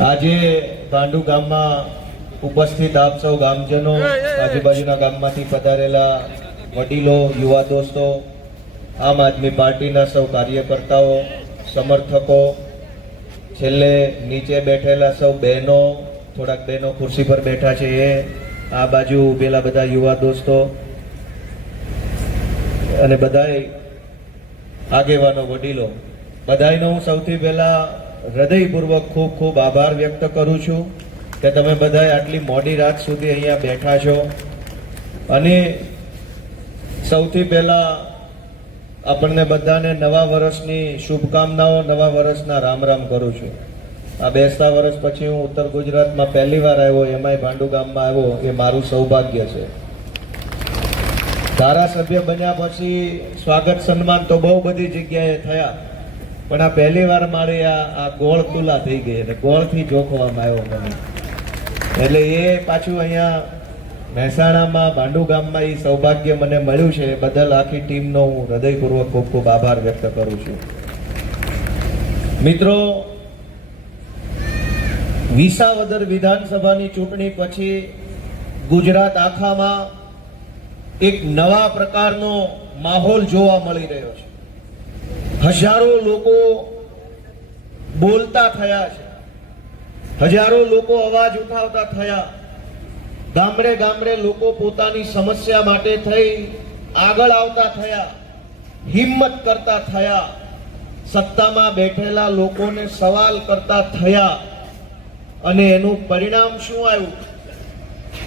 આજે ભાંડુ ગામમાં ઉપસ્થિત આપ સૌ ગામજનો, આજુબાજુના ગામમાંથી પધારેલા વડીલો, યુવા દોસ્તો, આમ આદમી પાર્ટીના સૌ કાર્યકર્તાઓ, સમર્થકો, છેલ્લે નીચે બેઠેલા સૌ બહેનો, થોડાક બહેનો ખુરશી પર બેઠા છે એ, આ બાજુ ઉભેલા બધા યુવા દોસ્તો અને બધાય આગેવાનો, વડીલો, બધાયનો હું સૌથી પહેલા હૃદયપૂર્વક ખૂબ ખૂબ આભાર વ્યક્ત કરું છું કે તમે બધાય આટલી મોડી રાત સુધી અહીંયા બેઠા છો. અને સૌથી પહેલા આપણને બધાને નવા વર્ષની શુભકામનાઓ, નવા વર્ષના રામ રામ કરું છું. આ બેસતા વર્ષ પછી હું ઉત્તર ગુજરાતમાં પહેલી વાર આવ્યો, એમાંય ભાંડુ ગામમાં આવ્યો, એ મારું સૌભાગ્ય છે. ધારાસભ્ય બન્યા પછી સ્વાગત સન્માન તો બહુ બધી જગ્યાએ થયા, પણ આ પહેલી વાર મારે આ ગોળ ખુલ્લા થઈ ગઈ અને ગોળથી જોખવામાં આવ્યો મને. એટલે એ પાછું અહીંયા મહેસાણામાં ભાંડુ ગામમાં એ સૌભાગ્ય મને મળ્યું છે, એ બદલ આખી ટીમનો હું હૃદયપૂર્વક ખૂબ ખૂબ આભાર વ્યક્ત કરું છું. મિત્રો, વિસાવદર વિધાનસભાની ચૂંટણી પછી ગુજરાત આખામાં એક નવા પ્રકારનો માહોલ જોવા મળી રહ્યો છે. હજારો લોકો બોલતા થયા છે, હજારો લોકો અવાજ ઉઠાવતા થયા, ગામડે ગામડે લોકો પોતાની સમસ્યા માટે થઈ આગળ આવતા થયા, હિંમત કરતા થયા, સત્તામાં બેઠેલા લોકોને સવાલ કરતા થયા. અને એનું પરિણામ શું આવ્યું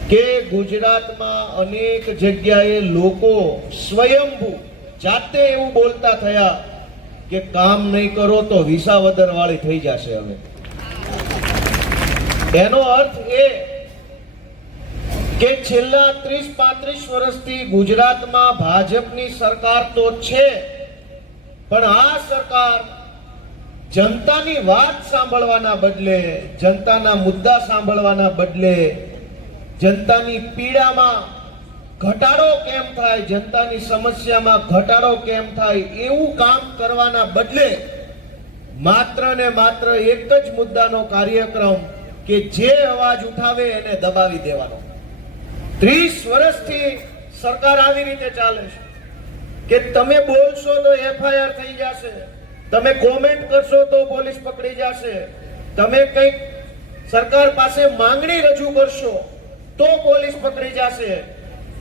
કે ગુજરાતમાં અનેક જગ્યાએ લોકો સ્વયંભૂ જાતે એવું બોલતા થયા કે કામ નહીં કરો તો વિસાવદર વાળી થઈ જશે. હવે એનો અર્થ એ કે છેલ્લા 30-35 વર્ષથી ગુજરાતમાં ભાજપની સરકાર તો છે, પણ આ સરકાર જનતાની વાત સાંભળવાના બદલે, જનતાના મુદ્દા સાંભળવાના બદલે, જનતાની પીડામાં ઘટાડો કેમ થાય, જનતાની સમસ્યામાં ઘટાડો કેમ થાય એવું કામ કરવાના બદલે માત્ર ને માત્ર એક જ મુદ્દાનો કાર્યક્રમ કે જે અવાજ ઉઠાવે એને દબાવી દેવાનો. 30 વર્ષથી સરકાર આવી રીતે ચાલે છે કે તમે બોલશો તો FIR થઈ જશે, તમે કોમેન્ટ કરશો તો પોલીસ પકડી જશે, તમે કંઈક સરકાર પાસે માંગણી રજૂ કરશો તો પોલીસ પકડી જશે,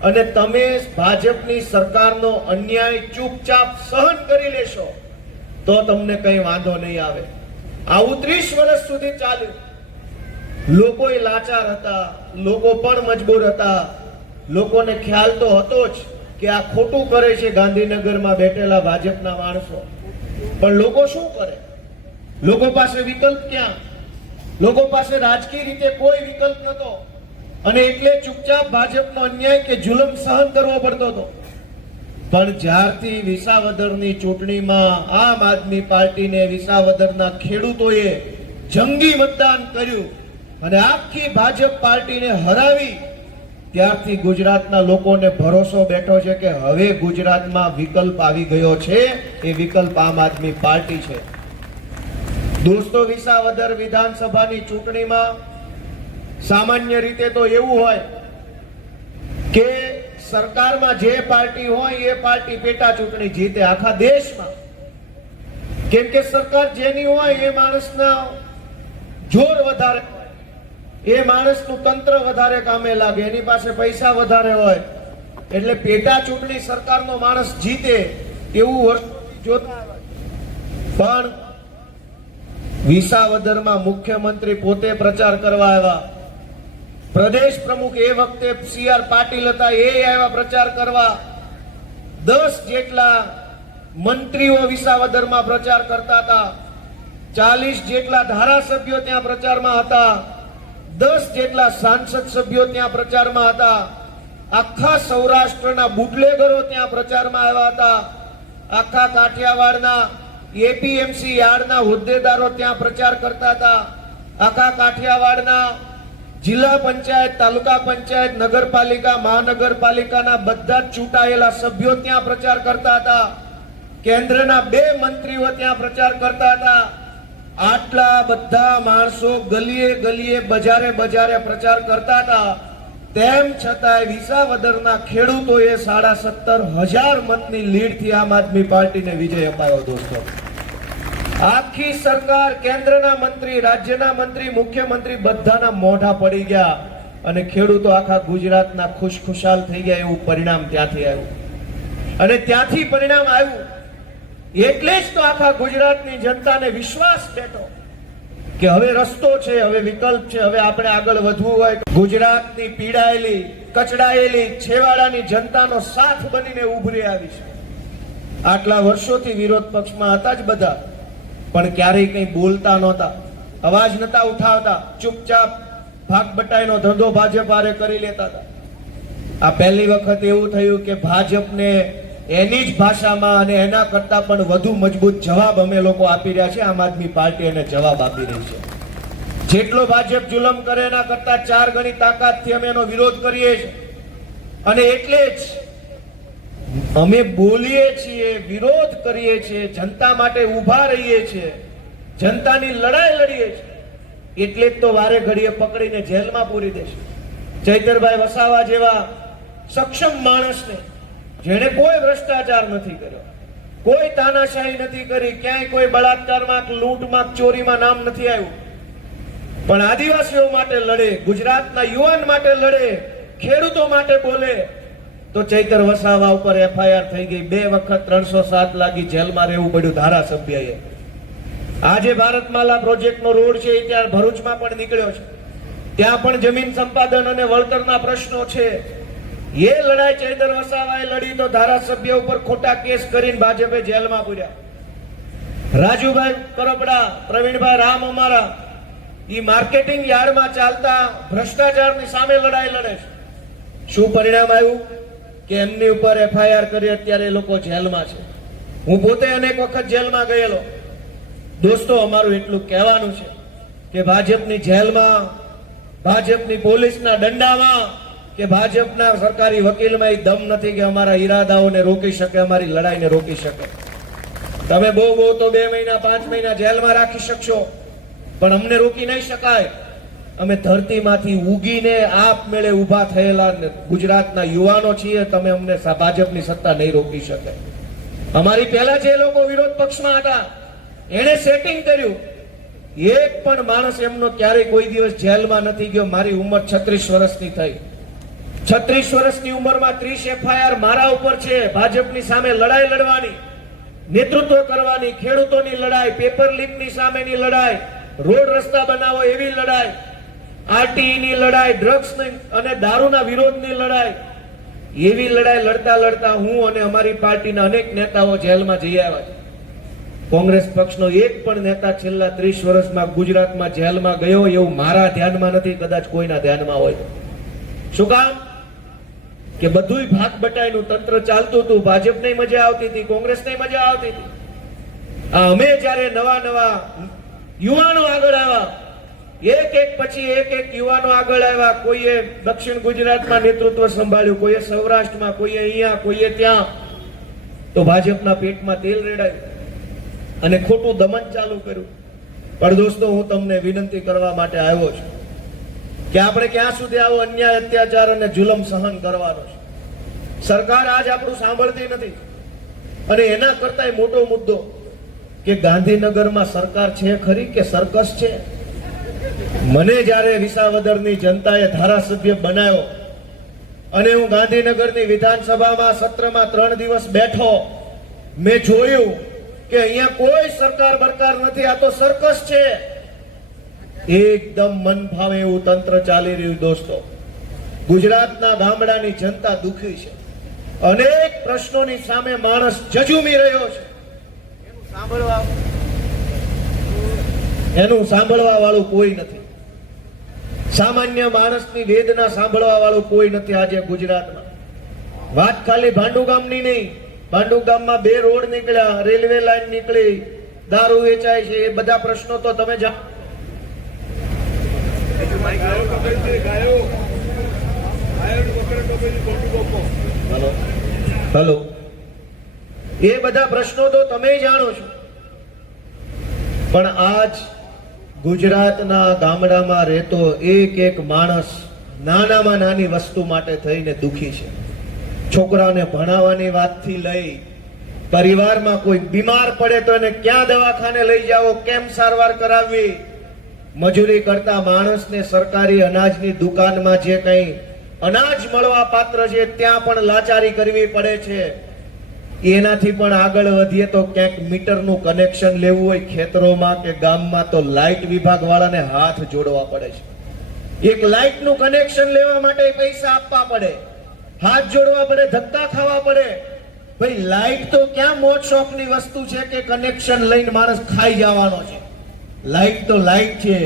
અને તમે ભાજપની સરકારનો અન્યાય ચૂપચાપ સહન કરી લેશો તો તમને કઈ વાંધો નહીં આવે. આવું 30 વર્ષ સુધી ચાલ્યું. લોકો લાચાર હતા, લોકો પણ મજબૂર હતા, લોકોને ખ્યાલ તો હતો જ કે આ ખોટું કરે છે ગાંધીનગરમાં બેઠેલા ભાજપના માણસો, પણ લોકો શું કરે? લોકો પાસે વિકલ્પ ક્યાં? લોકો પાસે રાજકીય રીતે કોઈ વિકલ્પ નહોતો, અને એટલે ચૂપચાપ ભાજપનો અન્યાય કે જુલમ સહન કરવો પડતો હતો. પણ જ્યારથી વિસાવદરની ચૂંટણીમાં આમ આદમી પાર્ટીને વિસાવદરના ખેડૂતોએ જંગી મતદાન કર્યું અને આખી ભાજપ પાર્ટીને હરાવી, ત્યારથી ગુજરાતના લોકોને ભરોસો બેઠો છે કે હવે ગુજરાતમાં વિકલ્પ આવી ગયો છે, એ વિકલ્પ આમ આદમી પાર્ટી છે. દોસ્તો, વિસાવદર વિધાનસભાની ચૂંટણીમાં સામાન્ય રીતે તો એવું હોય કે સરકારમાં જે પાર્ટી હોય એ પાર્ટી પેટા ચૂંટણી જીતે આખા દેશમાં, કેમ કે સરકાર જેની હોય એ માણસના જોર વધારે હોય, એ માણસનું તંત્ર વધારે કામે લાગે, એની પાસે પૈસા વધારે હોય, એટલે પેટા ચૂંટણી સરકારનો માણસ જીતે એવું વર્ષોથી જોતા. પણ વિસાવદરમાં મુખ્યમંત્રી પોતે પ્રચાર કરવા આવ્યા, પ્રદેશ પ્રમુખ એ વખતે CR પાટીલ હતા, એ આવ્યા પ્રચાર કરવા, 10 જેટલા મંત્રીઓ વિસાવદરમાં પ્રચાર કરતા હતા, 40 જેટલા ધારાસભ્યો ત્યાં પ્રચારમાં હતા, 10 જેટલા સાંસદ સભ્યો ત્યાં પ્રચારમાં હતા, આખા સૌરાષ્ટ્રના બુટલેગરો ત્યાં પ્રચારમાં આવ્યા હતા, આખા કાઠિયાવાડના APMC યાર્ડના હોદ્દેદારો ત્યાં પ્રચાર કરતા હતા, આખા કાઠિયાવાડના જિલ્લા પંચાયત, તાલુકા પંચાયત, નગરપાલિકા, મહાનગરપાલિકાના બધા જ ચૂંટાયેલા સભ્યો ત્યાં પ્રચાર કરતા હતા, કેન્દ્રના 2 મંત્રીઓ ત્યાં પ્રચાર કરતા હતા, આટલા બધા માણસો ગલીએ ગલીએ બજારે બજારે પ્રચાર કરતા હતા, તેમ છતાંય વિસાવદરના ખેડૂતોએ 17,500 મતની લીડથી આમ આદમી પાર્ટીને વિજય અપાયો. દોસ્તો, આખી સરકાર, કેન્દ્રના મંત્રી, રાજ્યના મંત્રી, મુખ્યમંત્રી બધાના મોઢા પડી ગયા અને ખેડૂતો આખા ગુજરાતના ખુશખુશાલ થઈ ગયા. એવું પરિણામ ત્યાંથી આવ્યું. અને ત્યાંથી પરિણામ આવ્યું એટલે જ તો આખા ગુજરાતની જનતાને વિશ્વાસ બેઠો કે હવે રસ્તો છે, હવે વિકલ્પ છે, હવે આપણે આગળ વધવું હોય ગુજરાતની પીડાયેલી, કચડાયેલી, છેવાડાની જનતાનો સાથ બનીને ઉભરી આવી છે. આટલા વર્ષોથી વિરોધ પક્ષમાં હતા જ બધા, પણ ક્યારેય કંઈ બોલતા નહોતા, અવાજ નતા ઉઠાવતા, ચૂપચાપ ભાગ બટાઈનો ધંધો ભાજપ આરે કરી લેતા હતા. આ પહેલી વખત એવું થયું કે ભાજપને એની જ ભાષામાં અને એના કરતા પણ વધુ મજબૂત જવાબ અમે લોકો આપી રહ્યા છે. આમ આદમી પાર્ટી એને જવાબ આપી રહી છે. જેટલો ભાજપ જુલમ કરે એના કરતા 4 ગણી તાકાતથી અમે એનો વિરોધ કરીએ છીએ. અને એટલે જ અમે બોલીએ છીએ, વિરોધ કરીએ છીએ, જનતા માટે ઊભા રહીએ છીએ, જનતાની લડાઈ લડીએ છીએ. એટલે જ તો વારે ઘડીએ પકડીને જેલમાં પૂરી દેશે. ચૈતરભાઈ વસાવા જેવા સક્ષમ માણસને, જેણે કોઈ ભ્રષ્ટાચાર નથી કર્યો, કોઈ તાનાશાહી નથી કરી, ક્યાંય કોઈ બળાત્કારમાં, લૂંટમાં, ચોરીમાં નામ નથી આવ્યું, પણ આદિવાસીઓ માટે લડે, ગુજરાતના યુવાન માટે લડે, ખેડૂતો માટે બોલે, તો ચૈતર વસાવા ઉપર FIR થઈ ગઈ. 2 વખત 307 લાગી, જેલમાં રહેવું પડ્યું ધારાસભ્યએ. આજે ભારતમાલા પ્રોજેક્ટનો રોડ છે એ ત્યાં ભરૂચમાં પણ નીકળ્યો છે. ત્યાં પણ જમીન સંપાદન અને વળતરના પ્રશ્નો છે. એ લડાઈ ચૈતર વસાવાએ લડી તો ધારાસભ્ય ઉપર ખોટા કેસ કરીને ભાજપે જેલમાં પૂર્યા. રાજુભાઈ કરપડા, પ્રવીણભાઈ રામ અમારા, એ માર્કેટિંગ યાર્ડમાં ચાલતા ભ્રષ્ટાચારની સામે લડાઈ લડે છે. શું પરિણામ આવ્યું કે એમની ઉપર FIR કરી, અત્યારે એ લોકો જેલમાં છે. હું પોતે અનેક વખત જેલમાં ગયેલો. દોસ્તો, અમારું એટલું કહેવાનું છે કે ભાજપની જેલમાં, ભાજપની પોલીસના દંડામાં કે ભાજપના સરકારી વકીલમાં એ દમ નથી કે અમારા ઈરાદાઓને રોકી શકે, અમારી લડાઈને રોકી શકે. તમે બહુ તો 2 મહિના, 5 મહિના જેલમાં રાખી શકશો, પણ અમને રોકી નહીં શકાય. અમે ધરતીમાંથી ઉગીને આપમેળે ઊભા થયેલા ગુજરાતના યુવાનો છીએ. તમે અમને ભાજપની સત્તા નહીં રોકી શકે. અમારી પહેલા જે લોકો વિરોધ પક્ષમાં હતા, એને સેટિંગ કર્યું. એક પણ માણસ એમનો ક્યારેય કોઈ દિવસ જેલમાં નથી ગયો. મારી ઉંમર 36 વર્ષની થઈ. 36 વર્ષની ઉંમરમાં 30 FIR મારા ઉપર છે. ભાજપની સામે લડાઈ લડવાની, નેતૃત્વ કરવાની, ખેડૂતોની લડાઈ, પેપર લીકની સામેની લડાઈ, રોડ રસ્તા બનાવો એવી લડાઈ, RTE ની લડાઈ, ડ્રગ્સ અને દારૂના વિરોધની લડાઈ, એવી લડાઈ લડતા લડતા હું અને અમારી પાર્ટીના અનેક નેતાઓ જેલમાં જઈ આવ્યા છે. કોંગ્રેસ પક્ષનો એક પણ નેતા છેલ્લા 30 વર્ષમાં ગુજરાતમાં જેલમાં ગયો એવું મારા ધ્યાનમાં નથી. કદાચ કોઈના ધ્યાનમાં હોય. શું કામ? કે બધુંય ભાગ બટાઈનું તંત્ર ચાલતું હતું. ભાજપને મજા આવતી હતી, કોંગ્રેસને મજા આવતી હતી. અમે જયારે નવા યુવાનો આગળ આવ્યા, એક પછી એક યુવાનો આગળ આવ્યા. કોઈએ દક્ષિણ ગુજરાતમાં નેતૃત્વ સંભાળ્યું, કોઈએ સૌરાષ્ટ્રમાં, કોઈએ અહીંયા, કોઈએ ત્યાં, તો ભાજપના પેટમાં તેલ રેડાયું અને ખોટું દમન ચાલુ કર્યું. પણ દોસ્તો, હું તમને વિનંતી કરવા માટે આવ્યો છું કે આપણે ક્યાં સુધી આવો અન્યાય, અત્યાચાર અને જુલમ સહન કરવાનો છે. સરકાર આજ આપણું સાંભળતી નથી. અને એના કરતા મોટો મુદ્દો કે ગાંધીનગરમાં સરકાર છે ખરી કે સર્કસ છે? મને જ્યારે વિસાવદરની જનતાએ ધારાસભ્ય બનાવ્યો અને હું ગાંધીનગરની વિધાનસભામાં સત્રમાં 3 દિવસ બેઠો, મેં જોયું કે અહીંયા કોઈ સરકાર બરકાર નથી. આ તો સર્કસ છે. એકદમ મન ફાવે એવું તંત્ર ચાલી રહ્યું. દોસ્તો, ગુજરાતના ગામડાની જનતા દુખી છે. અનેક પ્રશ્નોની સામે માણસ જજુમી રહ્યો છે. એનું સાંભળવા વાળું કોઈ નથી. સામાન્ય માણસની વેદના સાંભળવા વાળું કોઈ નથી આજે ગુજરાતમાં. વાત ખાલી ભાંડુ ગામની નહીં. ભાંડુ ગામમાં 2 રોડ નીકળ્યા, રેલવે લાઈન નીકળી, દારૂ વેચાય છે, એ બધા પ્રશ્નો તો તમે જાણો. હેલો, એ બધા પ્રશ્નો તો તમે જાણો છો. પણ આજ ગુજરાતના ગામડામાં રહેતો એક એક માણસ નાનામાં નાની વસ્તુ માટે થઈને દુખી છે. છોકરાને ભણાવવાની વાતથી લઈ પરિવારમાં કોઈ બીમાર પડે તો એને ક્યાં દવાખાને લઈ જાવો, કેમ સારવાર કરાવવી, મજૂરી કરતા માણસને સરકારી અનાજની દુકાનમાં જે કંઈ અનાજ મળવા પાત્ર છે ત્યાં પણ લાચારી કરવી પડે છે. એનાથી પણ આગળ વધીએ તો ક્યાંક મીટરનું કનેક્શન લેવું હોય ખેતરોમાં કે ગામમાં તો લાઇટ વિભાગ વાળાને હાથ જોડવા પડે છે. એક લાઇટનું કનેક્શન લેવા માટે પૈસા આપવા પડે, હાથ જોડવા પડે, ધક્કા ખાવા પડે. ભાઈ લાઇટ તો ક્યાં મોજ શોખની વસ્તુ છે કે કનેક્શન લઈને માણસ ખાઈ જવાનો છે. લાઇટ તો લાઇટ છે.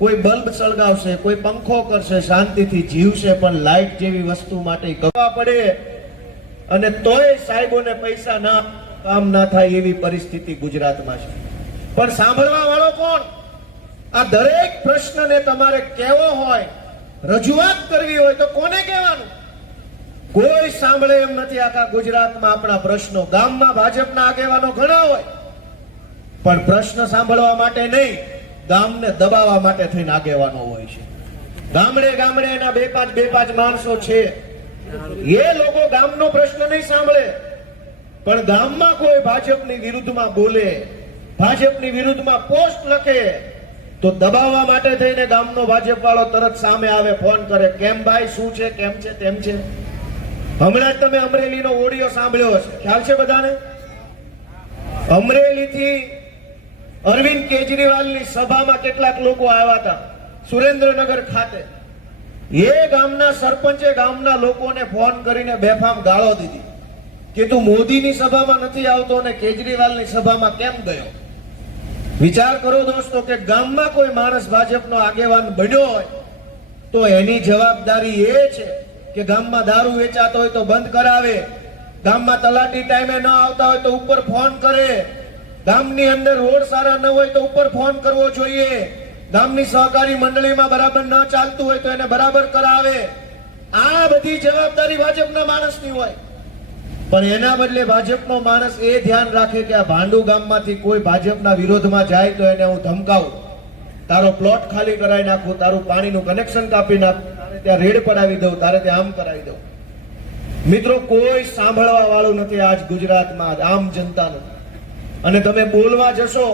કોઈ બલ્બ સળગાવશે, કોઈ પંખો કરશે, શાંતિથી જીવશે, પણ લાઇટ જેવી વસ્તુ માટે કરવા પડે. અને તોય સાહેબોને પૈસા ના કામ ના થાય એવી પરિસ્થિતિ ગુજરાતમાં છે. પણ સાંભળવા વાળો કોણ? આ દરેક પ્રશ્નને તમારે કહેવો હોય, રજૂઆત કરવી હોય તો કોને કહેવાનું? કોઈ સાંભળે એમ નથી આખા ગુજરાતમાં આપણા પ્રશ્નો. ગામમાં ભાજપના આગેવાનો ઘણા હોય, પણ પ્રશ્ન સાંભળવા માટે નહીં, ગામને દબાવવા માટે થઈને આગેવાનો હોય છે. ગામડે ગામડે એના બે પાંચ માણસો છે. એ લોકો ગામનો પ્રશ્ન નહીં સાંભળે, પણ ગામમાં કોઈ ભાજપની વિરુદ્ધમાં બોલે, ભાજપની વિરુદ્ધમાં પોસ્ટ લખે તો દબાવવા માટે થઈને ગામનો ભાજપ વાળો તરત સામે આવે, ફોન કરે, કેમ ભાઈ, શું છે, કેમ છે, તેમ છે. હમણાં જ તમે અમરેલીનો ઓડિયો સાંભળ્યો હશે, ખ્યાલ છે બધાને? અમરેલીથી અરવિંદ કેજરીવાલની સભામાં કેટલાક લોકો આવ્યા હતા સુરેન્દ્રનગર ખાતે. એ ગામના સરપંચે ગામના લોકોને ફોન કરીને બેફામ ગાળો દીધી કે તું મોદીની સભામાં નથી આવતો અને કેજરીવાલની સભામાં કેમ ગયો. વિચાર કરો દોસ્તો કે ગામમાં કોઈ માણસ ભાજપનો આગેવાન બન્યો હોય તો એની જવાબદારી એ છે કે ગામમાં દારૂ વેચાતો હોય તો બંધ કરાવે, ગામમાં તલાટી ટાઈમે ન આવતા હોય તો ઉપર ફોન કરે, ગામની અંદર રોડ સારા ન હોય તો ઉપર ફોન કરવો જોઈએ, ગામની સહકારી મંડળીમાં બરાબર ન ચાલતું હોય તો એને બરાબર કરાવે. આ બધી જવાબદારી ભાજપના માણસની હોય. પણ એના બદલે ભાજપનો માણસ એ ધ્યાન રાખે કે આ ભાંડુ ગામમાંથી કોઈ ભાજપના વિરોધમાં જાય તો એને હું ધમકાવું, તારો પ્લોટ ખાલી કરાવી નાખું, તારું પાણીનું કનેક્શન કાપી નાખું, તારે ત્યાં રેડ પડાવી દઉં, તારે ત્યાં આમ કરાવી દઉં. મિત્રો, કોઈ સાંભળવા વાળું નથી આજ ગુજરાતમાં, આમ જનતા નથી. અને તમે બોલવા જશો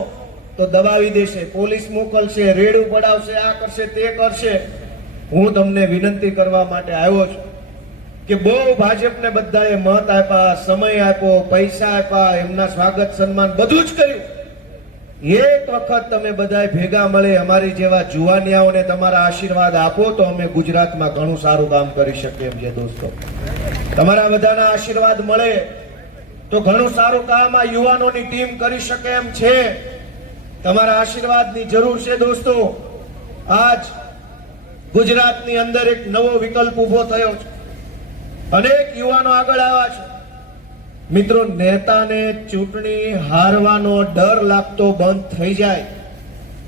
તો દબાવી દેશે, પોલીસ મોકલશે, રેડ પડાવશે, આ કરશે, તે કરશે. હું તમને વિનંતી કરવા માટે આવ્યો છું કે બહુ ભાજપને બધાએ મત આપ્યા, સમય આપ્યો, પૈસા આપ્યા, એમના સ્વાગત સન્માન બધું જ કર્યું. એક વખત તમે બધાએ ભેગા મળે અમારી જેવા જુવાનિયાઓને તમારા આશીર્વાદ આપો તો અમે ગુજરાતમાં ઘણું સારું કામ કરી શકીએ એમ છે દોસ્તો. તમારા બધાના આશીર્વાદ મળે તો ઘણું સારું કામ આ યુવાનોની ટીમ કરી શકે એમ છે. તમારા આશીર્વાદની જરૂર છે દોસ્તો. આજ ગુજરાતની અંદર એક નવો વિકલ્પ ઉભો થયો છે, અનેક યુવાનો આગળ આવ્યા છે. મિત્રો, નેતાને ચૂંટણી હારવાનો ડર લાગતો બંધ થઈ જાય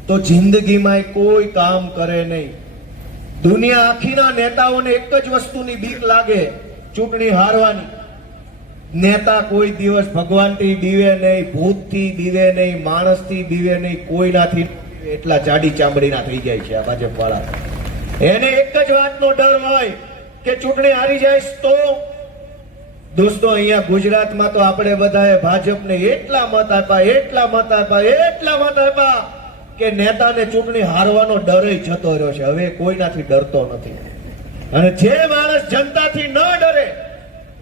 તો જિંદગીમાં કોઈ કામ કરે નહીં. દુનિયા આખીના નેતાઓને એક જ વસ્તુની બીક લાગે, ચૂંટણી હારવાની. નેતા કોઈ દિવસ ભગવાનથી બીવે નહીં, ભૂતથી બીવે નહીં, માણસથી બીવે નહીં, કોઈનાથી. એટલા જાડી ચામડીના થઈ જાય છે આ ભાજપ વાળા. એને એક જ વાતનો ડર હોય કે ચૂંટણી હારી જાય તો. દોસ્તો, અહીંયા ગુજરાતમાં તો આપણે બધાએ ભાજપને એટલા મત આપ્યા કે નેતાને ચૂંટણી હારવાનો ડર જતો રહ્યો છે. હવે કોઈનાથી ડરતો નથી. અને જે માણસ જનતાથી ન ડરે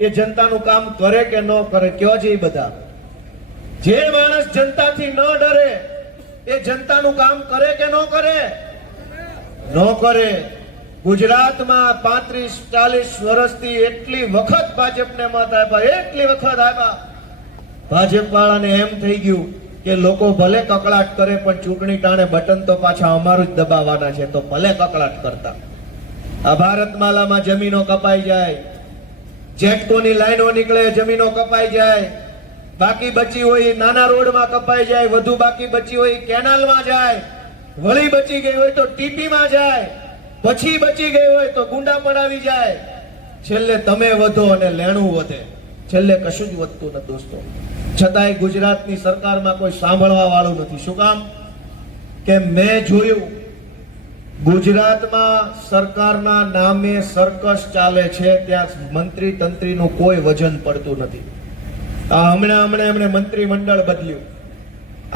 એ જનતાનું કામ કરે કે ન કરે, કયો છે એ બધા. જે માણસ જનતાથી ન ડરે એ જનતાનું કામ કરે કે ન કરે? ન કરે. ગુજરાતમાં 35-40 વર્ષથી એટલી વખત ભાજપને મત આપ્યા, ભાજપ વાળાને એમ થઈ ગયું કે લોકો ભલે કકળાટ કરે પણ ચૂંટણી ટાણે બટન તો પાછા અમારું જ દબાવવાના છે, તો ભલે કકળાટ કરતા. આ ભારતમાલામાં જમીનો કપાઈ જાય, જેટકોની લાઈનો નીકળે, જમીનો કપાઈ જાય, બાકી બચી હોય નાના રોડમાં કપાઈ જાય, વધુ બાકી બચી હોય કેનાલમાં જાય, વળી બચી ગઈ હોય તો ટીપીમાં જાય, પછી બચી ગઈ હોય તો ગુંડા પડાવી જાય. છેલ્લે તમે વધો અને લેણું વધે, છેલ્લે કશું જ વધતું નથી દોસ્તો. છતાંય ગુજરાતની સરકારમાં કોઈ સાંભળવા વાળું નથી. શું કામ? કે મેં જોયું ગુજરાતમાં સરકારના નામે સર્કસ ચાલે છે, ત્યાં મંત્રી તંત્રીનું કોઈ વજન પડતું નથી. આ હમણાં એમણે મંત્રીમંડળ બદલ્યું.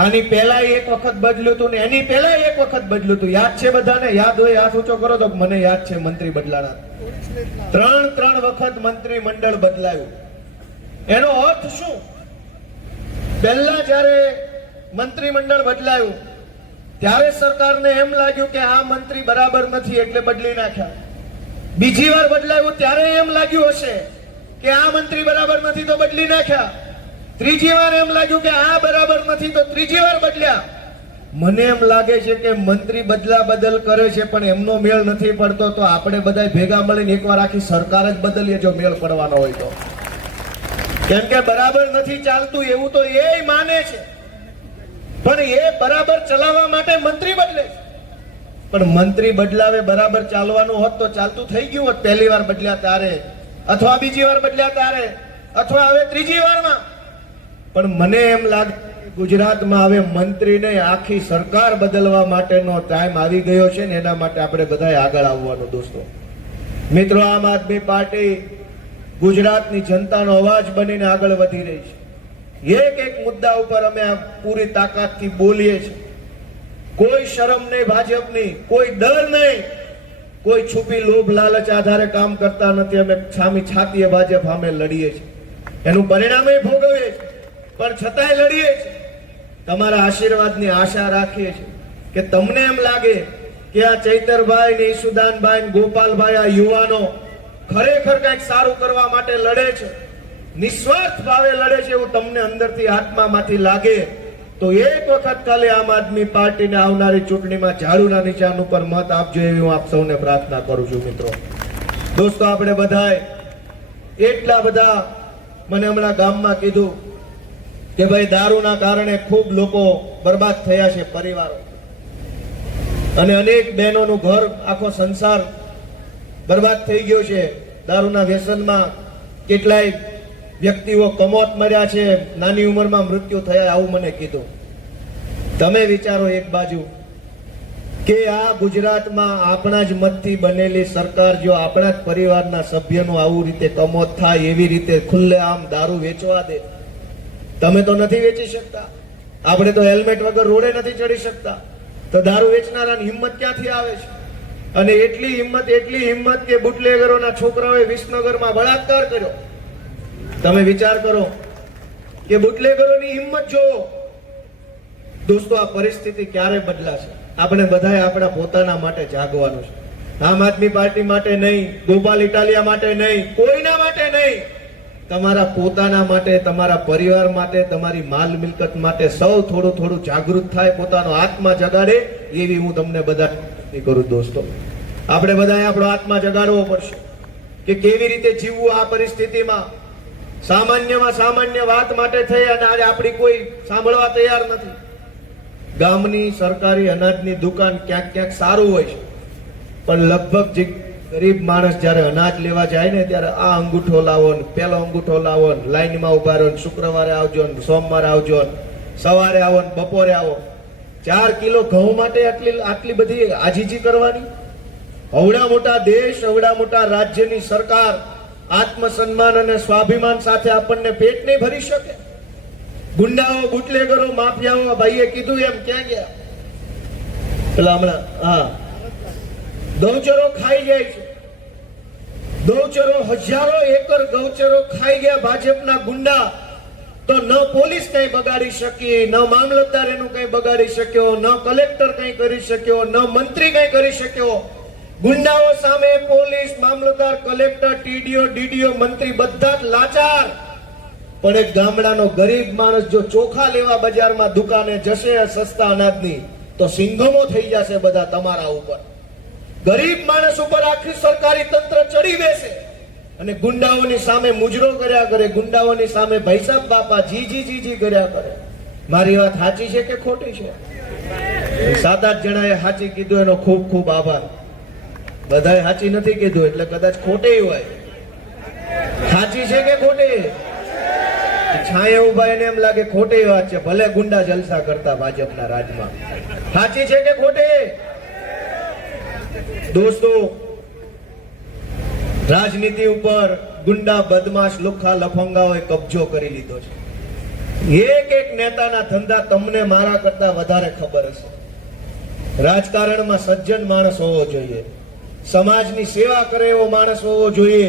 આની પહેલા એક વખત બદલ્યું હતું ને એની પહેલા એક વખત બદલ્યું હતું. યાદ છે બધાને? યાદ હોય હાથ ઊંચો કરો તો મને યાદ છે. મંત્રી બદલાણા ત્રણ વખત મંત્રીમંડળ બદલાયું. એનો અર્થ શું? પહેલા જ્યારે મંત્રીમંડળ બદલાયું ત્યારે સરકારને એમ લાગ્યું કે આ મંત્રી બરાબર નથી એટલે બદલી નાખ્યા. બીજી વાર બદલાયું ત્યારે એમ લાગ્યું હશે કે આ મંત્રી બરાબર નથી તો બદલી નાખ્યા. ત્રીજી વાર એમ લાગ્યું કે આ બરાબર નથી તો ત્રીજી વાર બદલ્યા. મને એમ લાગે છે કે મંત્રી બદલા બદલ કરે છે પણ એમનો મેળ નથી પડતો, તો આપણે બધા ભેગા મળીને એકવાર આખી સરકાર જ બદલીએ જો મેળ પડવાનો હોય તો. કેમ કે બરાબર નથી ચાલતું એવું તો એ માને છે, પણ એ બરાબર ચલાવવા માટે મંત્રી બદલે છે. પણ મંત્રી બદલાવે બરાબર ચાલવાનું હોત તો ચાલતું થઈ ગયું હોત પહેલી વાર બદલ્યા ત્યારે, અથવા બીજી વાર બદલ્યા ત્યારે, અથવા હવે ત્રીજી વારમાં. પણ મને એમ લાગે ગુજરાતમાં હવે મંત્રીને આખી સરકાર બદલવા માટેનો ટાઈમ આવી ગયો છે ને એના માટે આપણે બધાએ આગળ આવવાનું. દોસ્તો મિત્રો, આમ આદમી પાર્ટી ગુજરાતની જનતાનો અવાજ બનીને આગળ વધી રહી છે. એક મુદ્દા ઉપર અમે પૂરી તાકાતથી બોલીએ છીએ. કોઈ શરમ નહીં ભાજપની, કોઈ ડર નહીં, કોઈ છુપી લોભ લાલચ આધારે કામ કરતા નથી. અમે સામી છાતીએ ભાજપ સામે લડીએ છીએ. એનું પરિણામ ભોગવીએ છીએ પણ છતાંય લડીએ છીએ. તમારા આશીર્વાદની આશા રાખીએ છીએ કે તમને એમ લાગે કે આ ચૈતરભાઈ ને ઈસુદાનભાઈ ને ગોપાલભાઈ આ યુવાનો ખરેખર કંઈક સારું કરવા માટે લડે છે, નિસ્વાર્થ ભાવે લડે છે એવું તમને અંદરથી આત્મામાંથી લાગે તો એક વખત ખાલી આમ આદમી પાર્ટીને આવનારી ચૂંટણીમાં ઝાડુના નિશાન ઉપર મત આપજો એવી હું આપ સૌને પ્રાર્થના કરું છું. મિત્રો દોસ્તો, આપણે બધાએ એટલા બધા મને હમણાં ગામમાં કીધું કે ભાઈ દારૂના કારણે ખૂબ લોકો બરબાદ થયા છે, પરિવારો, અને અનેક બહેનોનું ઘર, આખો સંસાર બરબાદ થઈ ગયો છે દારૂના વ્યસનમાં. કેટલાય વ્યક્તિઓ કમોત મર્યા છે, નાની ઉંમરમાં મૃત્યુ થયા, આવું મને કીધું. તમે વિચારો એક બાજુ કે આ ગુજરાતમાં આપણા જ મતથી બનેલી સરકાર જો આપણા જ પરિવારના સભ્યનું આવું રીતે કમોત થાય, એવી રીતે ખુલ્લેઆમ દારૂ વેચવા દે. તમે તો નથી વેચી શકતા, આપણે તો હેલ્મેટ વગર રોડે નથી ચડી શકતા, તો દારૂ વેચનારાની હિંમત ક્યાંથી આવે છે? અને એટલી હિંમત કે બુટલેગરોના છોકરાઓએ વિસનગરમાં બળાત્કાર કર્યો. તમે વિચાર કરો કે બુટલેગરોની હિંમત જોવો. દોસ્તો, આ પરિસ્થિતિ ક્યારે બદલાશે? આપણે બધાએ આપણા પોતાના માટે જાગવાનું છે. આમ આદમી પાર્ટી માટે નહીં, ગોપાલ ઇટાલિયા માટે નહીં, કોઈના માટે નહીં, તમારા પોતાના માટે, તમારા પરિવાર માટે, તમારી માલ મિલકત માટે સૌ થોડું જાગૃત થાય, પોતાનો આત્મા જગાડે એવી હું તમને બધા કરું. દોસ્તો, આપણે બધાએ આપણો આત્મા જગાડવો પડશે કે કેવી રીતે જીવવું આ પરિસ્થિતિમાં. સામાન્યમાં સામાન્ય વાત માટે થઈ અને આજે આપણી કોઈ સાંભળવા તૈયાર નથી. ગામની સરકારી અનાજની દુકાન ક્યાંક સારું હોય છે, પણ લગભગ જે ગરીબ માણસ જ્યારે અનાજ લેવા જાય ને ત્યારે આ અંગૂઠો લાવો ને પેલો અંગૂઠો લાવો ને લાઈનમાં ઉભા રહો ને શુક્રવારે આવજો ને સોમવારે આવજો ને સવારે આવો ને બપોરે આવો. 4 કિલો ઘઉં માટે આટલી બધી આજીજી કરવાની? અવડા મોટા દેશ, અવડા મોટા રાજ્યની સરકાર આત્મસન્માન અને સ્વાભિમાન સાથે આપણને પેટ નહીં ભરી શકે? ગુંડાઓ, બુટલેગરો, માફિયાઓ, ભાઈએ કીધું એમ ક્યાં ગયા? પેલા હમણાં ગૌચરો ખાઈ જાય છે. ગૌચરો, હજારો એકર ગૌચરો ખાઈ ગયા ભાજપના ગુંડા. તો ન પોલીસ કઈ બગાડી શકી, ન મામલતદાર એનું કઈ બગાડી શક્યો, ન કલેક્ટર કઈ કરી શક્યો, ન મંત્રી કઈ કરી શક્યો. ગુંડાઓ સામે પોલીસ, મામલતદાર, કલેક્ટર, ટીડીઓ, ડીડીઓ, મંત્રી બધા જ લાચાર. પણ એક ગામડાનો ગરીબ માણસ જો ચોખા લેવા બજારમાં દુકાને જશે સસ્તા અનાજની તો સિંઘમો થઈ જશે બધા તમારા ઉપર. ગરીબ માણસ ઉપર આખી સરકારી તંત્ર ચડી બેસે અને ગુંડાઓની સામે મુજરો કર્યા કરે, ગુંડાઓની સામે ભૈસાબ બાપા જી કર્યા કરે. મારી વાત સાચી છે કે ખોટી છે? 7-8 જણાએ સાચી કીધું, એનો ખૂબ ખૂબ આભાર. બધાએ સાચી નથી કીધું એટલે કદાચ ખોટી હોય. સાચી છે કે ખોટી? છાંયે ઉભા એને એમ લાગે ખોટી વાત છે, ભલે ગુંડા જલસા કરતા ભાજપના રાજમાં. સાચી છે કે ખોટી? દોસ્તો, રાજનીતિ ઉપર ગુંડા, બદમાશ, લુખ્ખા, લફંગાઓએ કબજો કરી લીધો છે. એક એક નેતાના ધંધા તમને મારા કરતા વધારે ખબર હશે. રાજકારણમાં સજ્જન માણસ હોવો જોઈએ, સમાજની સેવા કરે એવો માણસ હોવો જોઈએ,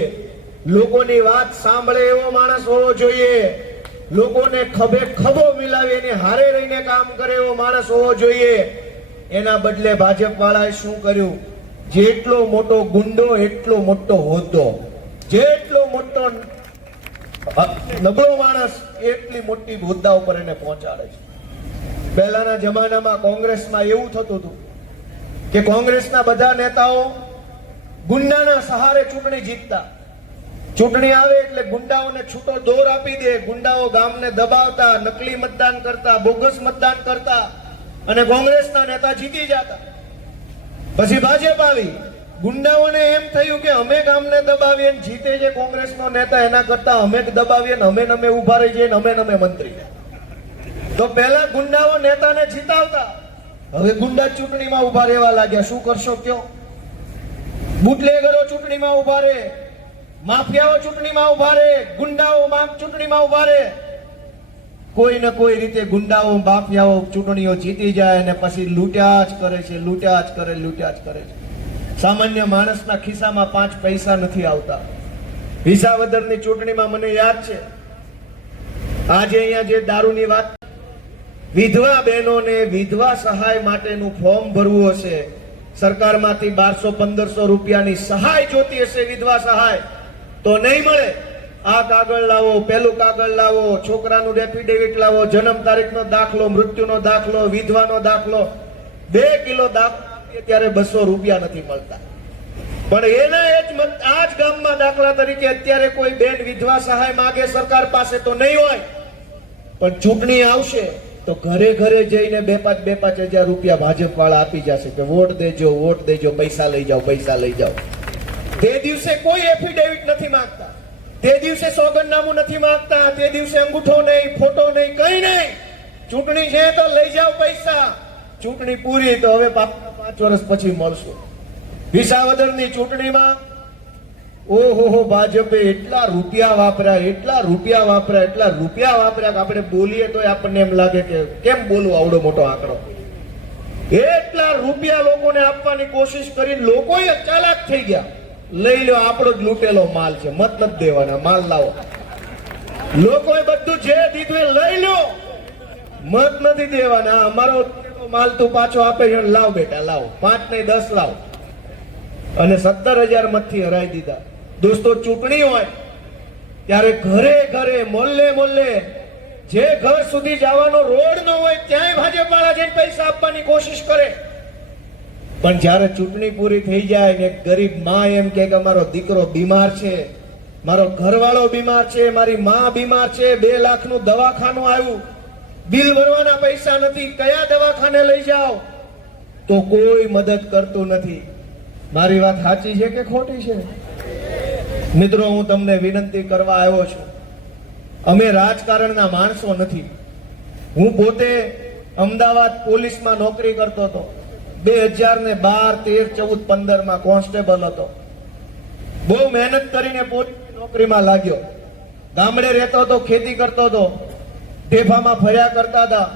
લોકોની વાત સાંભળે એવો માણસ હોવો જોઈએ, લોકોને ખભે ખભો મિલાવી એની હારે રહીને કામ કરે એવો માણસ હોવો જોઈએ. એના બદલે ભાજપ વાળાએ શું કર્યું? જેટલો મોટો ગુંડો એટલો મોટો હોદ્દો, જેટલો મોટો નબળો માણસ એટલી મોટી હોદ્દા ઉપર એને પહોંચાડે છે. પહેલાના જમાનામાં કોંગ્રેસમાં એવું થતું હતું કે કોંગ્રેસના બધા નેતાઓ ગુંડાના સહારે ચૂંટણી જીતતા. ચૂંટણી આવે એટલે ગુંડાઓને છૂટો દોર આપી દે, ગુંડાઓ ગામને દબાવતા, નકલી મતદાન કરતા, બોગસ મતદાન કરતા અને કોંગ્રેસના નેતા જીતી જતા. પછી ભાજપ આવી, ગુંડાઓને એમ થયું કે અમે ગામને દબાવીએ, જીતે છે કોંગ્રેસનો નેતા, એના કરતા અમે દબાવીએ ને અમે ઉભા રહી જઈએ ને અમે મંત્રી. તો પહેલા ગુંડાઓ નેતાને જીતાવતા, હવે ગુંડા ચૂંટણીમાં ઉભા રહેવા લાગ્યા. શું કરશો કયો? બુટલેગરો ચૂંટણીમાં ઉભા રહે, માફિયાઓ ચૂંટણીમાં ઉભા રહે, ગુંડાઓ ચૂંટણીમાં ઉભા રહે. કોઈ ને કોઈ રીતે ગુંડાઓ, માફિયાઓ ચૂંટણીઓ જીતી જાય અને પછી લૂંટ્યા જ કરે છે, લૂંટ્યા જ કરે છે. સામાન્ય માણસના ખિસ્સામાં 5 પૈસા નથી આવતા. વિસાવદરની ચૂંટણીમાં મને યાદ છે, આજે અહીંયા જે દારૂની વાત, વિધવા બહેનોને વિધવા સહાય માટેનું ફોર્મ ભરવું હશે, સરકારમાંથી 1200-1500 રૂપિયાની સહાય જોતી હશે, વિધવા સહાય, તો નહીં મળે. આ કાગળ લાવો, પેલું કાગળ લાવો, છોકરાનું એફિડેવિટ લાવો, જન્મ તારીખનો દાખલો, મૃત્યુનો દાખલો, વિધવાનો દાખલો. 2 કિલો દાખલો આપીએ ત્યારે 200 રૂપિયા નથી મળતા. પણ એના આ જ ગામમાં દાખલા તરીકે અત્યારે કોઈ બેન વિધવા સહાય માંગે સરકાર પાસે તો નહીં હોય, પણ ચૂંટણી આવશે તો ઘરે ઘરે જઈને 2-5 હજાર રૂપિયા ભાજપ વાળા આપી જશે કે વોટ દેજો, પૈસા લઈ જાઓ. તે દિવસે કોઈ એફિડેવિટ નથી માંગતા, તે દિવસે સોગંદનામું નથી માંગતા, તે દિવસે અંગૂઠો નહીં, ફોટો નહીં, કઈ નહીં. ચૂંટણી છે તો લઈ જાઓ પૈસા, ચૂંટણી પૂરી તો હવે 5 વર્ષ પછી મળશું. વિસાવદરની ચૂંટણીમાં ઓહો, ભાજપે એટલા રૂપિયા વાપર્યા કે આપણે બોલીએ તો આપણને એમ લાગે કે કેમ બોલવું આવડો મોટો આંકડો. એટલા રૂપિયા લોકોને આપવાની કોશિશ કરીને લોકોએ ચાલાક થઈ ગયા. લઈ લો, આપણો જ લૂંટેલો માલ છે, મત નથી દેવાના, માલ લાવો. લોકોએ બધું જે દીધું એ લઈ લો, મત નથી દેવાના. અમારો માલ તું પાછો આપે છે, લાવ બેટા લાવ, 5 નહીં 10 લાવ. અને 17,000 મતથી હરાઈ દીધા. દોસ્તો, ચૂંટણી હોય ત્યારે ઘરે ઘરે, મોલ્લે જે ઘર સુધી જવાનો રોડ ન હોય ત્યાંય ભાજપ વાળા જઈને પૈસા આપવાની કોશિશ કરે. પણ જ્યારે ચૂંટણી પૂરી થઈ જાય ને ગરીબ માં એમ કે મારો દીકરો બીમાર છે, મારો ઘરવાળો બીમાર છે, મારી માં બીમાર છે, 2 લાખનું દવાખાનું આવ્યું, બિલ ભરવાના પૈસા નથી, કયા દવાખાને લઈ જાઓ, તો કોઈ મદદ કરતું નથી. મારી વાત સાચી છે કે ખોટી છે? મિત્રો, હું તમને વિનંતી કરવા આવ્યો છું, અમે રાજકારણના માણસો નથી. હું પોતે અમદાવાદ પોલીસમાં નોકરી કરતો હતો. 2012, 13, 14, 15 કોન્સ્ટેબલ હતો. બહુ મહેનત કરીને પોલીસની નોકરીમાં લાગ્યો. ગામડે રહેતો હતો, ખેતી કરતો હતો, ઢેફામાં ફર્યા કરતા હતા.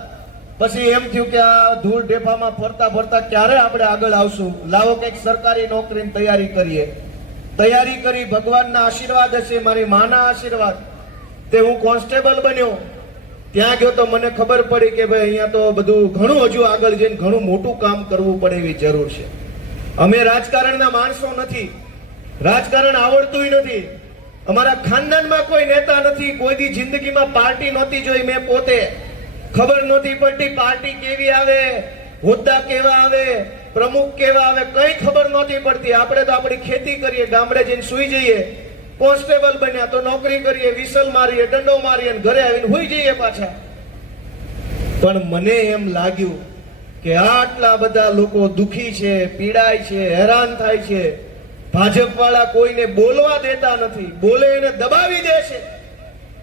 પછી એમ થયું કે આ ધૂળ ઢેફામાં ફરતા ક્યારે આપણે આગળ આવશું, લાવો કંઈક સરકારી નોકરીની તૈયારી કરીએ. તૈયારી કરી, ભગવાનના આશીર્વાદ હશે, મારી માના આશીર્વાદ, તે હું કોન્સ્ટેબલ બન્યો. ત્યાં ગયો તો મને ખબર પડી કે ભાઈ અહીંયા તો બધું ઘણું હજુ આગળ જઈને ઘણું મોટું કામ કરવું પડે એવી જરૂર છે. અમે રાજકારણના માણસો નથી, રાજકારણ આવડતું નથી. અમારા ખાનદાનમાં કોઈ નેતા નથી, કોઈ દી જિંદગીમાં પાર્ટી નહોતી જોઈ. મેં પોતે ખબર નહોતી પડતી પાર્ટી કેવી આવે, હોદ્દા કેવા આવે, પ્રમુખ કેવા આવે, કઈ ખબર નહોતી પડતી. આપણે તો આપણી ખેતી કરીએ, ગામડે જઈને સુઈ જઈએ, કોન્સ્ટેબલ બન્યા તો નોકરી કરીએ, વિસલ મારીએ, દંડો મારીએ, ઘરે આવીને સુઈ જઈએ પાછા. પણ મને એમ લાગ્યું કે આટલા બધા લોકો દુખી છે, પીડાય છે, હેરાન થાય છે, ભાજપ વાળા કોઈને બોલવા દેતા નથી, બોલે એને દબાવી દે છે.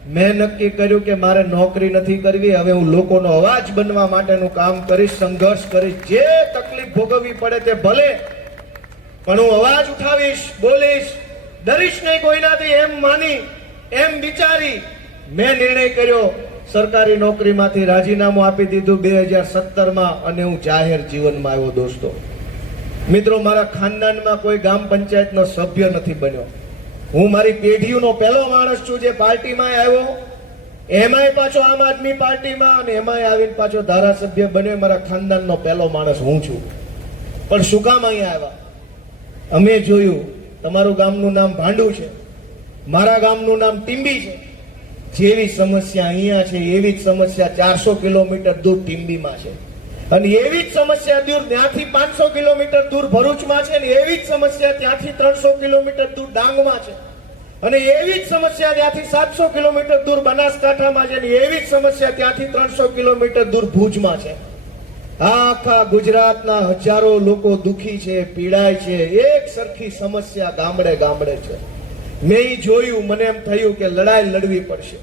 મેં નક્કી કર્યું કે મારે નોકરી નથી કરવી, હવે હું લોકોનો અવાજ બનવા માટેનું કામ કરીશ, સંઘર્ષ કરીશ, જે તકલીફ ભોગવવી પડે તે ભલે, પણ હું અવાજ ઉઠાવીશ, બોલીશ, ડરીશ નહીં કોઈનાથી, એમ માની, એમ વિચારી મેં નિર્ણય કર્યો. સરકારી નોકરીમાંથી રાજીનામું આપી દીધું 2017માં અને હું જાહેર જીવનમાં આવ્યો. દોસ્તો મિત્રો, મારા ખાનદાનમાં કોઈ ગામ પંચાયતનો સભ્ય નથી બન્યો. હું મારી પેઢીનો પહેલો માણસ છું જે પાર્ટીમાં આવ્યો, એમાંય પાછો આમ આદમી પાર્ટીમાં, અને એમાંય આવીને પાછો ધારાસભ્ય બન્યો. મારા ખાનદાનનો પહેલો માણસ હું છું. પણ શું કામ અહીંયા આવ્યા? અમે જોયું તમારું ગામનું નામ ભાંડુ છે, મારા ગામનું નામ ટીંબી છે. જેવી સમસ્યા અહીંયા છે એવી જ સમસ્યા 400 કિલોમીટર દૂર ટીંબીમાં છે, અને એવી જ સમસ્યા દૂર ત્યાંથી 500 કિલોમીટર દૂર ભરૂચમાં છે, અને એવી જ સમસ્યા ત્યાંથી 300 કિલોમીટર દૂર ડાંગમાં છે, અને એવી જ સમસ્યા ત્યાંથી 700 કિલોમીટર દૂર બનાસકાંઠામાં છે, અને એવી જ સમસ્યા ત્યાંથી 300 કિલોમીટર દૂર ભુજમાં છે. આખા ગુજરાતના હજારો લોકો દુખી છે, પીડાય છે. એક સરખી સમસ્યા ગામડે ગામડે છે. મેં જોયું, મને એમ થયું કે લડાઈ લડવી પડશે,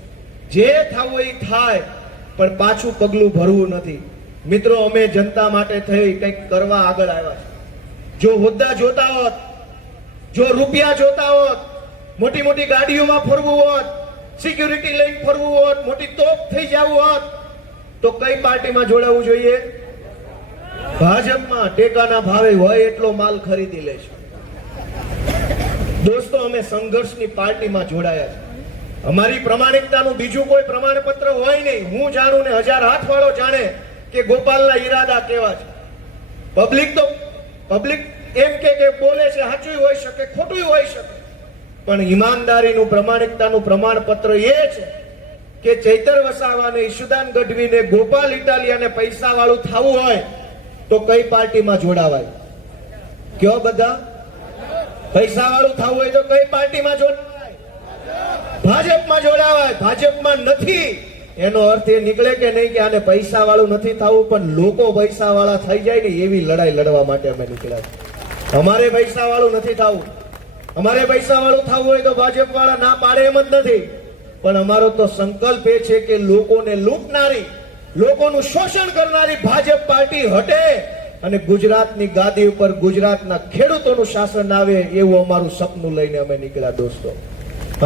જે થવું એ થાય, પણ પાછું પગલું ભરવું નથી. મિત્રો, અમે જનતા માટે થઈ કંઈક કરવા આગળ આવ્યા છે. જો હોદ્દા જોતા હોત, જો રૂપિયા જોતા હોત, મોટી મોટી ગાડીઓમાં ફરવું હોત, સિક્યુરિટી લઈને ફરવું હોત, મોટી તોપ થઈ જવું હોત, તો કઈ પાર્ટીમાં જોડાવું જોઈએ? ભાજપમાં. ટેકાના ભાવે હોય એટલો માલ ખરીદી લેશે. દોસ્તો, અમે સંઘર્ષની પાર્ટીમાં જોડાયા છે. અમારી પ્રમાણિકતાનું બીજું કોઈ પ્રમાણપત્ર હોય નહીં. હું જાણું ને 1000 હાથવાળો જાણે કે ગોપાલના ઈરાદા કેવા છે. પબ્લિક એમ કે બોલે છે, સાચું હોઈ શકે, ખોટું હોઈ શકે, પણ ઈમાનદારીનું પ્રમાણિકતાનું પ્રમાણપત્ર એ છે કે ચૈતર વસાવાને, ઈશુદાન ગઢવીને, ગોપાલ ઇટાલિયાને પૈસા વાળું થવું હોય તો કઈ પાર્ટીમાં જોડાવાય? કયો બધા? પૈસા વાળું થવું હોય તો કઈ પાર્ટીમાં જોડાવાય? ભાજપમાં જોડાવાય. ભાજપમાં નથી એનો અર્થ એ નીકળે કે નહીં કે આને પૈસા વાળું નથી થવું, પણ લોકો પૈસા વાળા થઈ જાય ને એવી લડાઈ લડવા માટે અમે નીકળ્યા. અમારે પૈસા વાળું નથી થવું. અમારે પૈસા વાળું થવું હોય તો ભાજપ વાળા ના પાડે એમ જ નથી, પણ અમારો તો સંકલ્પ એ છે કે લોકોને લૂંટનારી, લોકોનું શોષણ કરનારી ભાજપ પાર્ટી હટે અને ગુજરાતની ગાદી ઉપર ગુજરાતના ખેડૂતોનું શાસન આવે, એવું અમારું સપનું લઈને અમે નીકળ્યા. દોસ્તો,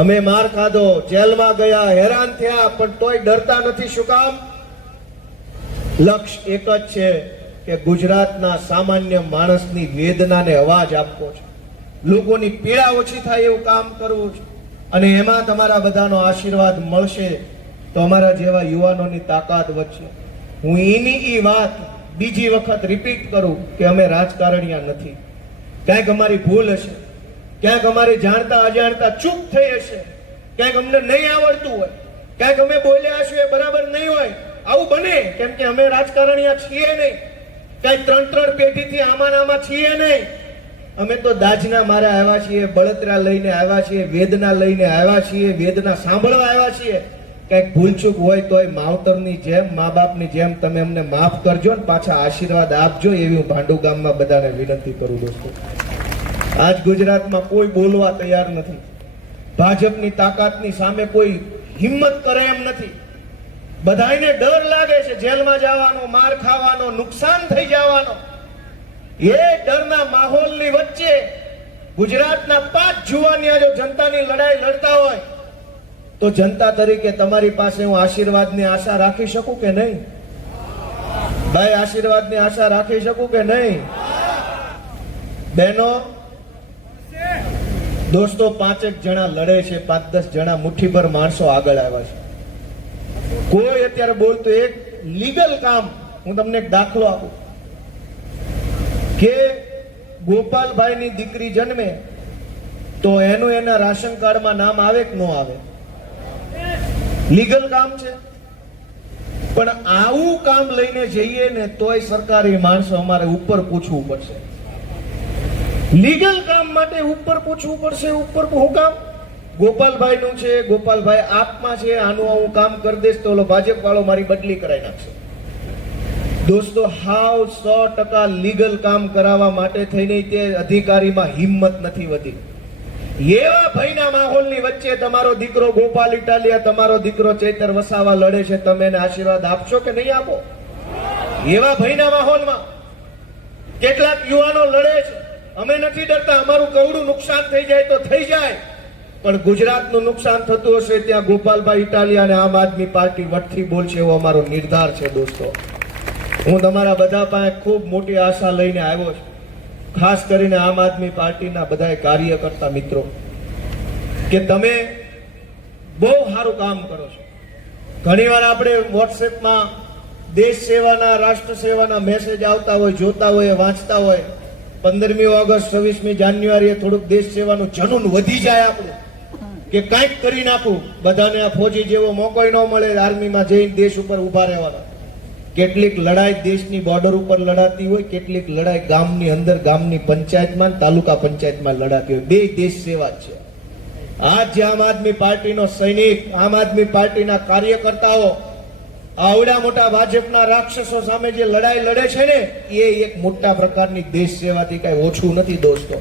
અમે માર ખાધો, જેલમાં ગયા, હેરાન થયા, પણ તોય ડરતા નથી. શું કામ? લક્ષ્ય એક જ છે કે ગુજરાતના સામાન્ય માણસની વેદનાને અવાજ આપવો છે, લોકોની પીડા ઓછી થાય એવું કામ કરવું છે. અને એમાં તમારા બધાનો આશીર્વાદ મળશે તો અમારા જેવા યુવાનોની તાકાત વધશે. હું એની વાત બીજી વખત રિપીટ કરું કે અમે રાજકારણીયા નથી. ક્યાંક અમારી ભૂલ હશે, ક્યાંક અમારી જાણતા અજાણતા ચૂક થઈ હશે, ક્યાંક અમને નહીં આવડતું હોય, ક્યાંક અમે બોલ્યા હશું એ બરાબર નહીં હોય. આવું બને, કેમ કે અમે રાજકારણીયા છીએ નહીં, ક્યાંક 3 પેઢીથી આમાં છીએ નહીં. અમે તો દાજના મારે આવ્યા છીએ, બળતરા લઈને આવ્યા છીએ, વેદના લઈને આવ્યા છીએ, વેદના સાંભળવા આવ્યા છીએ. કઈક ભૂલચૂક હોય તોય માવતરની જેમ, મા બાપની જેમ તમે અમને માફ કરજો ને પાછા આશીર્વાદ આપજો, એવી હું ભાંડુ ગામમાં બધાને વિનંતી કરું. દોસ્તો, આજ ગુજરાતમાં કોઈ બોલવા તૈયાર નથી. ભાજપની તાકાતની સામે કોઈ હિંમત કરે એમ નથી. બધાને ડર લાગે છે જેલમાં જવાનો, માર ખાવાનો, નુકસાન થઈ જવાનો. એ ડરના માહોલની વચ્ચે ગુજરાતના 5 જુવાનિયા જો જનતાની લડાઈ લડતા હોય તો જનતા તરીકે તમારી પાસે હું આશીર્વાદની આશા રાખી શકું કે નહીં? ભાઈ, આશીર્વાદની આશા રાખી શકું કે નહીં? બહેનો, દોસ્તો, 5 જણા લડે છે, 5-10 જણા મુઠ્ઠીભર માણસો આગળ આવ્યા છે. કોઈ અત્યારે બોલતું એક લીગલ કામ, હું તમને એક દાખલો આપું કે ગોપાલભાઈની દીકરી જન્મે તો એનું એના રાશન કાર્ડમાં નામ આવે કે ન આવે? લીગલ કામ છે. પણ આવું કામ લઈને જઈએ ને તોય સરકારી માણસો અમારે ઉપર પૂછવું પડશે. લીગલ કામ માટે ઉપર પૂછવું પડશે. ઉપર હું કામ? ગોપાલભાઈ નું છે, ગોપાલભાઈ આપમાં છે, આનું હું કામ કરી દઈશ તો ઓલો ભાજપ વાળો મારી બદલી કરાવી નાખશે. દોસ્તો, હાવ 100% લીગલ કામ કરાવવા માટે થઈને તે અધિકારીમાં હિંમત નથી વધી. એવા ભયના માહોલની વચ્ચે તમારો દીકરો ગોપાલ ઇટાલિયા, તમારો દીકરો ચૈતર વસાવા લડે છે, તમે એને આશીર્વાદ આપશો કે નહીં આપો? એવા ભયના માહોલમાં કેટલાક યુવાનો લડે છે. અમે નથી ડરતા, અમારું કવડું નુકસાન થઈ જાય તો થઈ જાય, પણ ગુજરાતનું નુકસાન થતું હશે ત્યાં ગોપાલભાઈ ઇટાલિયા અને આમ આદમી પાર્ટી વટથી બોલશે એવો અમારો નિર્ધાર છે. દોસ્તો, હું તમારા બધા પાસે ખૂબ મોટી આશા લઈને આવ્યો છું, ખાસ કરીને આમ આદમી પાર્ટીના બધા કાર્યકર્તા મિત્રો, કે તમે બહુ સારું કામ કરો છો. ઘણીવાર આપણે વોટ્સએપમાં દેશ સેવાના, રાષ્ટ્ર સેવાના મેસેજ આવતા હોય, જોતા હોય, વાંચતા હોય. 15મી ઓગસ્ટ, 26મી જાન્યુઆરીએ થોડુંક દેશ સેવાનું જનૂન વધી જાય આપણું, કે કાંઈક કરી નાખું. બધાને આ ફોજી જેવો મોકો ન મળે આર્મીમાં જઈને દેશ ઉપર ઉભા રહેવાના. કેટલીક લડાઈ દેશની બોર્ડર ઉપર લડાતી હોય, કેટલીક લડાઈ ગામની અંદર, ગામની પંચાયતમાં, તાલુકા પંચાયતમાં લડાતી હોય. બે દેશ સેવા છે. આજ જે આમ આદમી પાર્ટીનો સૈનિક, આમ આદમી પાર્ટીના કાર્યકર્તાઓ આવડા મોટા ભાજપના રાક્ષસો સામે જે લડાઈ લડે છે ને, એ એક મોટા પ્રકારની દેશ સેવાથી કઈ ઓછું નથી. દોસ્તો,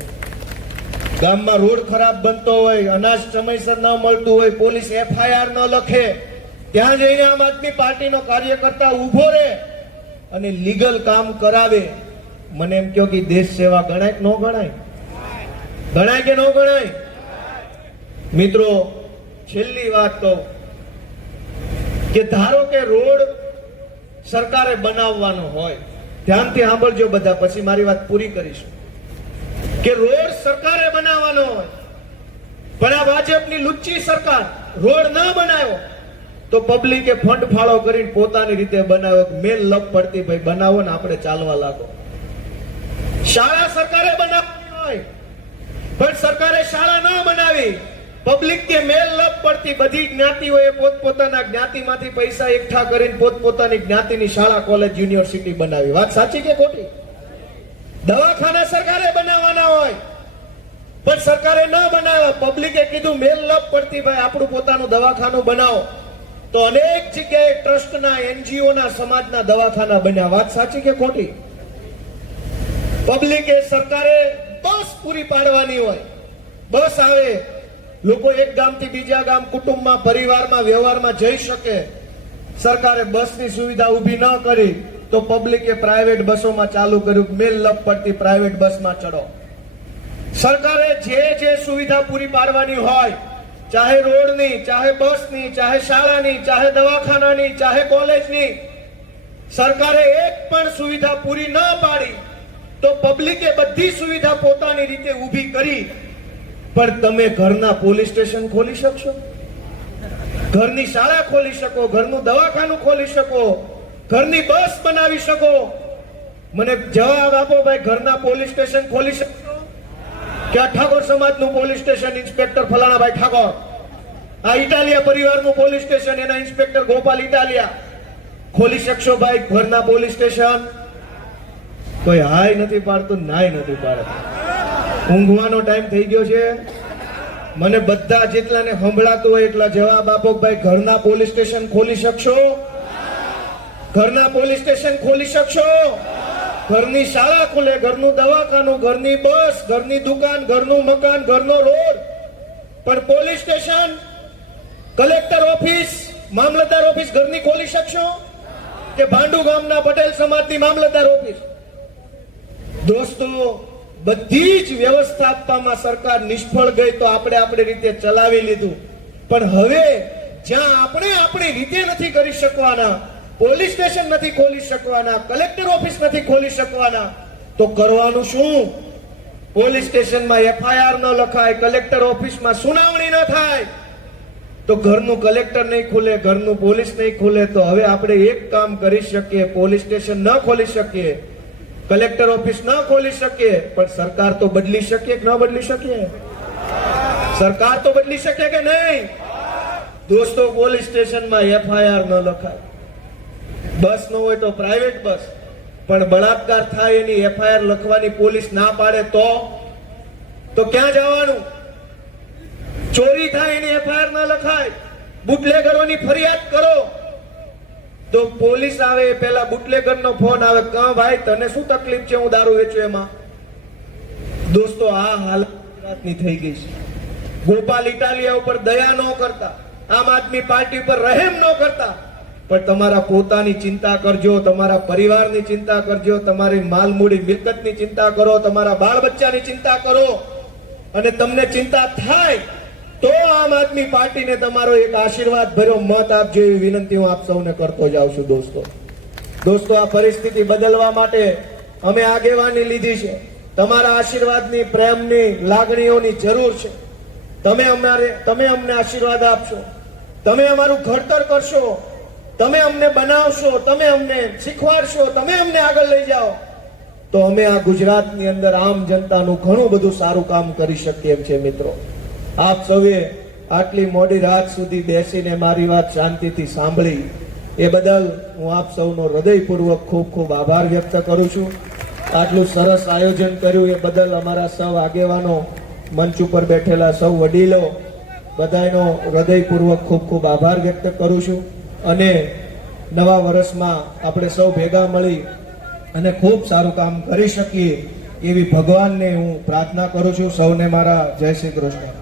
ગામમાં રોડ ખરાબ બનતો હોય, અનાજ સમયસર ન મળતું હોય, પોલીસ FIR ન લખે, ત્યાં જઈને આમ આદમી પાર્ટીનો કાર્યકર્તા ઉભો રહે અને લીગલ કામ કરાવે. મને એમ કહો કે દેશ સેવા ગણાય કે ન ગણાય? ગણાય કે ન ગણાય? મિત્રો, છેલ્લી વાત કહું કે ધારો કે રોડ સરકારે બનાવવાનો હોય, ધ્યાનથી સાંભળજો બધા, પછી મારી વાત પૂરી કરીશું. કે રોડ સરકારે બનાવવાનો હોય, પણ આ ભાજપની લુચ્ચી સરકાર રોડ ના બનાવ્યો તો પબ્લિકે ફંડ ફાળો કરીને પોતાની રીતે બનાવ્યો. મેલ લપ પડતી, ભાઈ બનાવો ને આપણે ચાલવા લાગો. શાળા સરકારે બનાવવાની હોય, પણ સરકારે શાળા ના બનાવી, પબ્લિક કે મેલ લપ પડતી. બધી જ્ઞાતિઓએ પોતપોતાના જ્ઞાતિમાંથી પૈસા એકઠા કરીને પોતપોતાની જ્ઞાતિની શાળા, કોલેજ, યુનિવર્સિટી બનાવી. વાત સાચી કે ખોટી? દવાખાના સરકારે બનાવવાના હોય, પણ સરકારે ન બનાવ્યા. પબ્લિકે કીધું મેલ લપ પડતી, ભાઈ આપણું પોતાનું દવાખાનું બનાવો. તો અનેક જગ્યાએ ટ્રસ્ટના, NGOના, સમાજના દવાખાના બન્યા. વાત સાચી કે ખોટી? પબ્લિકે, સરકારે બસ પૂરી પાડવાની હોય, બસ આવે, લોકો એક ગામથી બીજા ગામ, કુટુંબમાં, પરિવારમાં, વ્યવહારમાં જઈ શકે. સરકારે બસની સુવિધા ઊભી ન કરી તો પબ્લિકે પ્રાઇવેટ બસોમાં ચાલુ કર્યું. મેલ લપ પડતી, પ્રાઇવેટ બસમાં ચડો. સરકારે જે સુવિધા પૂરી પાડવાની હોય, ચાહે રોડની, ચાહે બસની, ચાહે શાળાની, ચાહે દવાખાનાની, ચાહે કોલેજની, સરકારે એક પણ સુવિધા પૂરી ન પાડી તો પબ્લિકે બધી સુવિધા પોતાની રીતે ઊભી કરી. પણ તમે ઘરના પોલીસ સ્ટેશન ખોલી શકશો? ઘરની શાળા ખોલી શકો? ઘરનું દવાખાનું ખોલી શકો? ઘરની બસ બનાવી શકો? મને જવાબ આપો ભાઈ, ઘરના પોલીસ સ્ટેશન ખોલી શકશો? કે આ ઠાકોર સમાજનું પોલીસ સ્ટેશન, ઇન્સ્પેક્ટર ફલાણાભાઈ ઠાકોર, આ ઇટાલિયા પરિવારનું પોલીસ સ્ટેશન, એના ઇન્સ્પેક્ટર ગોપાલ ઇટાલિયા, ખોલી શકશો ભાઈ ઘરના પોલીસ સ્ટેશન? કોઈ હાય નથી પાડતું, નાય નથી પાડતું. ઊંઘવાનો ટાઈમ થઈ ગયો છે. મને બધા જેટલાને સંભળાતું હોય એટલા જવાબ આપો ભાઈ, ઘરના પોલીસ સ્ટેશન ખોલી શકશો? ઘરના પોલીસ સ્ટેશન ખોલી શકશો? ઘરની શાળા ખુલે, ઘરનું દવાખાનું, ઘરની બસ, ઘરની દુકાન, ઘરનું મકાન, ઘરનો રોડ, પણ પોલીસ સ્ટેશન, કલેક્ટર ઓફિસ, મામલતદાર ઓફિસ ઘરની ખોલી શકશો? કે ભાંડુ ગામના પટેલ સમાજની મામલતદાર ઓફિસ? દોસ્તો, બધી જ વ્યવસ્થા આપવામાં સરકાર નિષ્ફળ ગઈ તો આપણે આપણી રીતે ચલાવી લીધું. પણ હવે જ્યાં આપણે આપણી રીતે નથી કરી શકવાના, પોલીસ સ્ટેશન નથી ખોલી શકવાના, કલેક્ટર ઓફિસ નથી ખોલી શકવાના, તો કરવાનું શું? પોલીસ સ્ટેશનમાં FIR ન લખાય, કલેક્ટર ઓફિસમાં સુનાવણી ન થાય, તો ઘરનું કલેક્ટર નહીં ખુલે, ઘરનું પોલીસ નહીં ખુલે. તો હવે આપણે એક કામ કરી શકીએ, પોલીસ સ્ટેશન ન ખોલી શકીએ, કલેક્ટર ઓફિસ ન ખોલી શકીએ, પણ સરકાર તો બદલી શકીએ કે ન બદલી શકીએ? સરકાર તો બદલી શકે કે નહીં? દોસ્તો, પોલીસ સ્ટેશનમાં FIR ન લખાય, બસ ન હોય તો પ્રાઇવેટ બસ, પણ બળાત્કાર થાય એની FIR લખવાની પોલીસ ના પાડે તો ક્યાં જવાનું? ચોરી થાય એની FIR ન લખાય, બુટલેગરોની ફરિયાદ કરો તો પોલીસ આવે, પેલા બુટલેગરનો ફોન આવે, કા ભાઈ તને શું તકલીફ છે, હું દારૂ વેચું એમાં? દોસ્તો, આ હાલત ગુજરાતની થઈ ગઈ છે. ગોપાલ ઇટાલિયા ઉપર દયા ન કરતા, આમ આદમી પાર્ટી ઉપર રહેમ ન કરતા, પણ તમારા પોતાની ચિંતા કરજો, તમારા પરિવારની ચિંતા કરજો, તમારી માલ મૂડી મિલકતની ચિંતા કરો, તમારા બાળ બચ્ચાની ચિંતા કરો. અને તમને ચિંતા થાય તો આમ આદમી પાર્ટીને તમારો એક આશીર્વાદ ભર્યો મત આપજો, એવી વિનંતી હું આપ સૌને કરતો જાઉં છું. દોસ્તો, આ પરિસ્થિતિ બદલવા માટે અમે આગેવાની લીધી છે. તમારા આશીર્વાદની, પ્રેમની, લાગણીઓની જરૂર છે. તમે અમને આશીર્વાદ આપશો, તમે અમારું ઘડતર કરશો, તમે અમને બનાવશો, તમે અમને શીખવાડશો, તમે અમને આગળ લઈ જાઓ, તો અમે આ ગુજરાતની અંદર આમ જનતાનું ઘણું બધું સારું કામ કરી શકીએ એમ છે. મિત્રો, આપ સૌએ આટલી મોડી રાત સુધી બેસીને મારી વાત શાંતિથી સાંભળી એ બદલ હું આપ સૌનો હૃદયપૂર્વક ખૂબ ખૂબ આભાર વ્યક્ત કરું છું. આટલું સરસ આયોજન કર્યું એ બદલ અમારા સૌ આગેવાનો, મંચ ઉપર બેઠેલા સૌ વડીલો, બધાનો હૃદયપૂર્વક ખૂબ ખૂબ આભાર વ્યક્ત કરું છું. અને નવા વર્ષમાં આપણે સૌ ભેગા મળી અને ખૂબ સારું કામ કરી શકીએ એવી ભગવાનને હું પ્રાર્થના કરું છું. સૌને મારા જય શ્રી કૃષ્ણ.